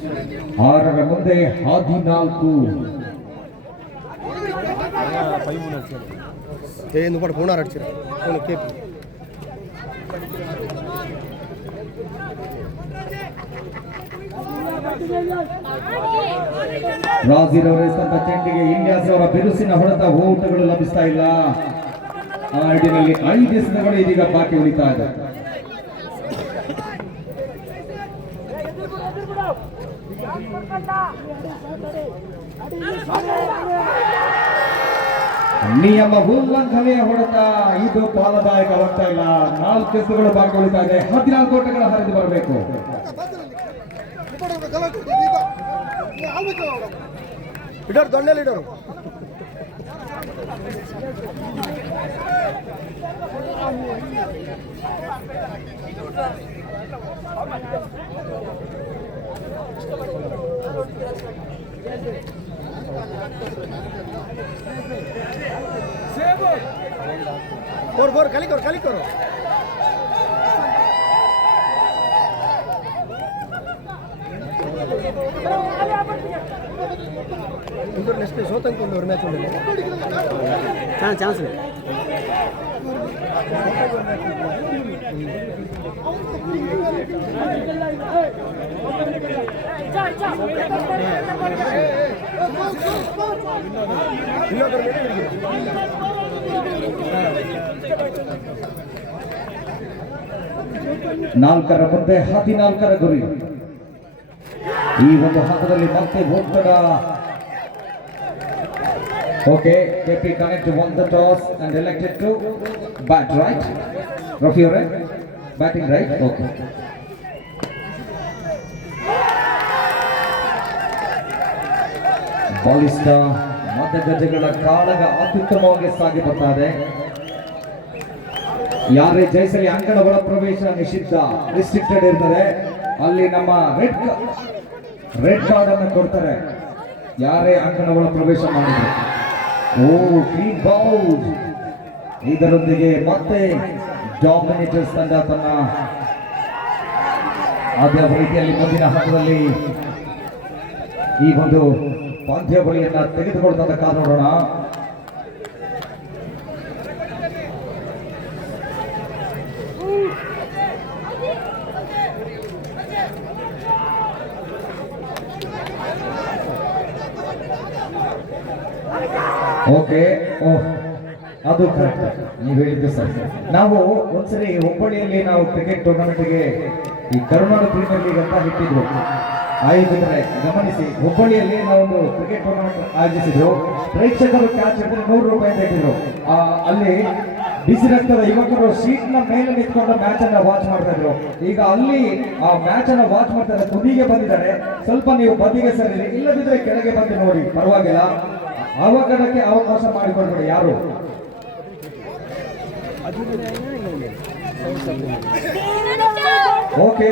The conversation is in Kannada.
6ರ ಮುಂದೆ 14. ರಾಜಿರವರ ಚೆಂಡಿಗೆ ಇಲಿಯಾಸ್ ಅವರ ಬಿರುಸಿನ ಹೊಡೆತ ಓಟಗಳು ಲಭಿಸ್ತಾ ಇಲ್ಲ. ಆ ನಿಟ್ಟಿನಲ್ಲಿ 5 ಎಸೆತಗಳು ಇದೀಗ ಬಾಕಿ ಉಳಿತಾ ಇದೆ. ನಿಯಮ ಉಲ್ಲಂಘನೆಯ ಹೊಡೆತ, ಇದು ಫಲದಾಯಕವಾಗ್ತಾ ಇಲ್ಲ. 4 ಎಸೆತಗಳು ಬಾಕಿ ಉಳಿತಾ ಇದೆ. 14 ಓಟಗಳ ಹರಿದು ಬರಬೇಕು. ದೊಡ್ಡ ಲೀಡರ್ ಕಲಿಕೋರು ನೆಕ್ಸ್ಟ್ ಸೋತಂಕೊಂಡು ಅವ್ರ ಮ್ಯಾಚ್ ಚಾನ್ಸ್ ನಾಲ್ಕರ ಮುಂದೆ 14ರ ಗುರಿ. ಈ ಒಂದು ಹಂತದಲ್ಲಿ ಮತ್ತೆ ಒತ್ತಡ. Okay, KP Connect won the toss and elected to bat, right? Rafi, right? Batting, right? Okay. ಬಾಲಿಸ್ಟ ಮಧ್ಯಗಜಗಳ ಕಾಳಗ ಅತ್ಯುತ್ತಮವಾಗಿ ಸಾಗಿ ಬರ್ತಾ ಇದೆ. ಯಾರೇ ಜಯಿಸಲಿ ಅಂಕಣ ಒಳ ಪ್ರವೇಶ ನಿಷಿದ್ಧ, ರಿಸ್ಟ್ರಿಕ್ಟೆಡ್ ಇರ್ತದೆ. ಅಲ್ಲಿ ನಮ್ಮ ರೆಡ್ ಕಾರ್ಡ್ ಅನ್ನು ಕೊಡ್ತಾರೆ ಯಾರೇ ಅಂಕಣ ಒಳ ಪ್ರವೇಶ ಮಾಡಿದ್ರೆ. Clean bowl. ಇದರೊಂದಿಗೆ ಮತ್ತೆ ಡಾಮಿನೇಟರ್ಸ್ ತಂಡ ತನ್ನ ಅದೇ ರೀತಿಯಲ್ಲಿ ಮುಂದಿನ ಹಂತದಲ್ಲಿ ಈ ಒಂದು ಪಂದ್ಯಾವಳಿಯನ್ನ ತೆಗೆದುಕೊಳ್ತಂತ ಕಾನೂನೋಣ. ಓಕೆ, ಅದು ಕರೆಕ್ಟ್, ನೀವು ಹೇಳಿದ್ದು ಸರ್. ನಾವು ಒಂದ್ಸರಿ ಹುಬ್ಬಳ್ಳಿಯಲ್ಲಿ ನಾವು ಕ್ರಿಕೆಟ್ ಟೂರ್ನಮೆಂಟ್ಗೆ ಈ ಕರುನಾಡು ಪ್ರೀಮಿಯರ್ ಲೀಗ್ ಅಂತ ಇಟ್ಟಿದ್ರು. ಆಯೋಜಕರೇ ಗಮನಿಸಿ, ಹುಬ್ಬಳ್ಳಿಯಲ್ಲಿ ನಾವೊಂದು ಕ್ರಿಕೆಟ್ ಟೂರ್ನಮೆಂಟ್ ಆಯೋಜಿಸಿದ್ರು. ಪ್ರೇಕ್ಷಕರು ಕ್ಯಾಚ್ ಹಿಡಿದ್ರೆ 100 ರೂಪಾಯಿ ಅಂತ ಇಟ್ಟಿದ್ರು. ಅಲ್ಲಿ ಬಿಸಿ ರಕ್ತದ ಯುವಕರು ಸೀಟ್ ನ ಮೇಲೆ ನಿಂತ್ಕೊಂಡು ಮ್ಯಾಚ್ ಅನ್ನ ವಾಚ್ ಮಾಡ್ತಾ ಇದ್ರು. ಈಗ ಅಲ್ಲಿ ಆ ಮ್ಯಾಚ್ ಅನ್ನ ವಾಚ್ ಮಾಡ್ತಾ ಇದ್ದಾರೆ, ತುದಿಗೆ ಬಂದಿದ್ದಾರೆ. ಸ್ವಲ್ಪ ನೀವು ಬದಿಗೆ ಸರಿ, ಇಲ್ಲದಿದ್ರೆ ಕೆಳಗೆ ಬಂದು ನೋಡಿ, ಪರವಾಗಿಲ್ಲ. ಅವಘಡಕ್ಕೆ ಅವಕಾಶ ಮಾಡಿಕೊಡ್ಬೇಡಿ ಯಾರು. ಓಕೆ.